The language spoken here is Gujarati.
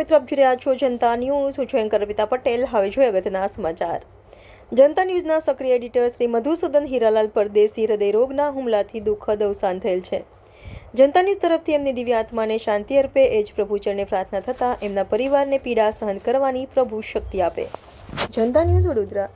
મિત્રો, આપ જોઈ રહ્યા છો જનતા ન્યૂઝ. હું છું એન્કર અર્પિતા પટેલ. હવે જોઈએ અગત્યના સમાચાર. જનતા ન્યૂઝના સક્રિય એડિટર શ્રી મધુસૂદન હીરાલાલ પરદેશી હૃદય રોગના હુમલાથી દુઃખદ અવસાન થયેલ છે. જનતા ન્યૂઝ તરફથી એમની દિવ્ય આત્માને શાંતિ અર્પે એ જ પ્રભુ ચરણે પ્રાર્થના થતા એમના પરિવારને પીડા સહન કરવાની પ્રભુ શક્તિ આપે. જનતા ન્યૂઝ વડોદરા.